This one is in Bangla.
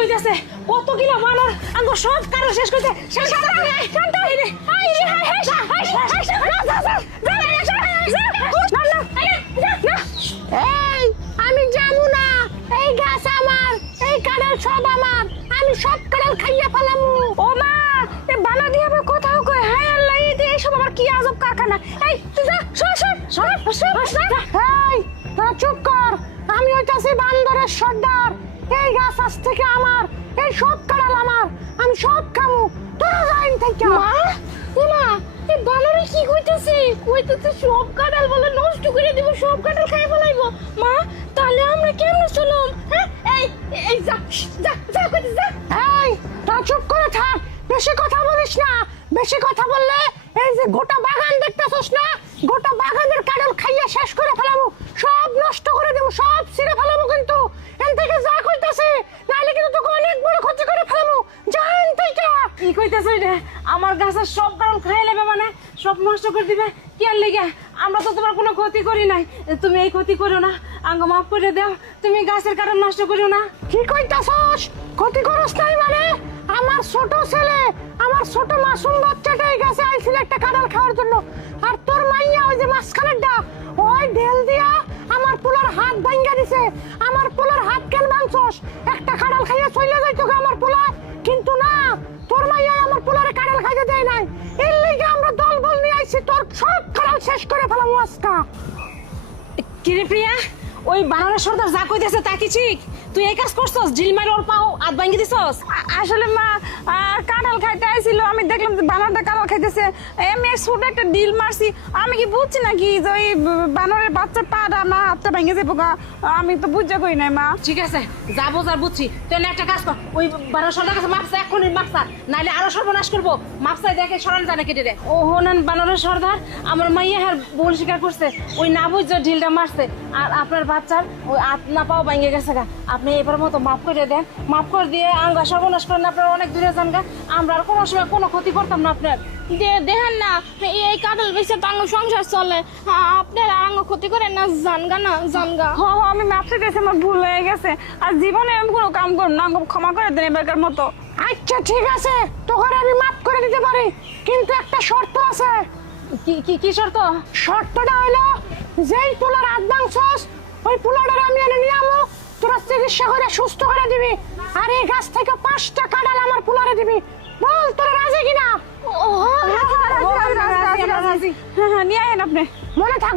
হইতাছে কত কিলো বানর আঙ্গ সব কারো শেষ করতে এই আমি জামু না, এই গাছ আমার, এই কাঁঠাল সব আমার, আমি সব কাঁঠাল খাইয়া ফেলামু। ও মা এ বানা দিয়ে আবার কোথাও কই হায় আল্লাহ এই সব আবার কি আজব কারখানা। এই তুই যা সর এই তোরা চুপ কর, আমি হইতাছি বান্দরের সর্দার। এই গাছ আজ থেকে আমার, এই সব কাঁঠাল আমার, আমি সব খামু। তোরা যাইন থেকে মা ওমা এই বানরে কি কইতেছে সব কাঁঠাল বলে নষ্ট করে দিব, সব কাঁঠাল খাই ফেলাইবো। মা তাহলে আমরা কেমনে চলুম? হ্যাঁ এই যা কইতে যা। এই তোরা চুপ করে থাক, বেশি কথা বলিস না। বেশি কথা বললে এই যে গোটা বাগান দেখতেছস না, গোটা বাগানের কাঁঠাল খাইয়া শেষ করে ফেলামু, সব নষ্ট করে দেবো, সব ছিঁড়ে ফেলামু। কিন্তু এন থেকে যা কইতাছি, নাইলে কিন্তু তোকে অনেক বড় ক্ষতি করে ফেলামু। যা এন থেকে। কি কইতেছ রে? আমার গাছের সব কারণ খাই নেবে মানে সব নষ্ট করে দিবে? কি আর লেগে? আমরা তো তোমার কোনো ক্ষতি করি নাই, তুমি এই ক্ষতি করো না, আঙ্গ মাফ করে দাও। তুমি গাছের কারণ নষ্ট করো না। কি কইতাছস? ক্ষতি করস নাই মানে? আমার ছোট ছেলে, আমার ছোট মাসুম বাচ্চাটা এই গাছে আইছিল একটা কাঁঠাল খাওয়ার জন্য, আর তোর মাইয়া ওই যে মাঝখানেরটা ওই ঢেল দিয়া আমার পোলার হাত ভাঙ্গা দিছে। আমার পোলার হাত কেন ভাঙছস? একটা কাঁঠাল খাইয়া চলে যাইতো আমার পোলা, কিন্তু না, তোর মাইয়া আমার পোলারে কাঁঠাল খাইতে দেয় নাই। এর লাগি আমরা দল বল নিয়ে আইছি, তোর সব কাঁঠাল শেষ করে ফেলাম আজকা। কিরে প্রিয়া, ওই বানরের সর্দার যা কইতেছে তা কি ঠিক? তুই এই কাজ করছস? ঢিল মারি ওর পাও হাত ভাঙি দিছস? আসলে মা কাঁঠাল খাইতে আইছিল, আমি দেখলাম যে বানরটা কাঁঠাল খাইতেছে, আমি ছোট একটা ঢিল মারছি। আমি কি বুঝছি নাকি যে ওই বানরের বাচ্চার পাটা আমার হাতটা ভেঙে যাবো? আমি তো বুঝতে করি নাই মা। ঠিক আছে যা বোঝার বুঝছি, তুই একটা কাজ কর, ওই বানর সর্দার কাছে মাপসা এখনই মাপসা, নাইলে আরো সর্বনাশ করবো। মাপসাই দেখে সরান জানে কেটে দে। ও হোনান বানরের সর্দার, আমার মাইয়া হ্যাঁ বোন স্বীকার করছে ওই না বুঝে ঢিলটা মারছে, আর আপনার বাচ্চার ওই হাত না পাও ভেঙে গেছে গা। আপনি এবার মতো মাফ করে দেন, মাফ করে দিয়ে আঙ্গা সর্বনাশ করেন, আপনার অনেক দূরে যান গা, আমরা আর কোনো সময় কোনো ক্ষতি করতাম না আপনার। দেখেন না এই কাঁঠাল বেশি তো আঙ্গ সংসার চলে, আপনার আঙ্গ ক্ষতি করেন না, জানগা না জানগা। হ আমি মাফ চাইতেছি, আমার ভুল হয়ে গেছে, আর জীবনে আমি কোনো কাম করব না, ক্ষমা করে দেন এবারকার মতো। আচ্ছা ঠিক আছে, তোকে আমি মাফ করে দিতে পারি, কিন্তু একটা শর্ত আছে। কি শর্ত? শর্তটা হইলো যেই পোলার হাত ভাঙছস ওই পোলাটার আমি এনে নিয়ে আমো, তোরা চিকিৎসা করে সুস্থ করে দিবি, আর এই গাছ থেকে 5টা কাঁঠাল আমার পোলারে দিবি। বল তোরা রাজি কিনা? হ্যাঁ নিয়ে আয়েন আপনি, মনে থাকবে।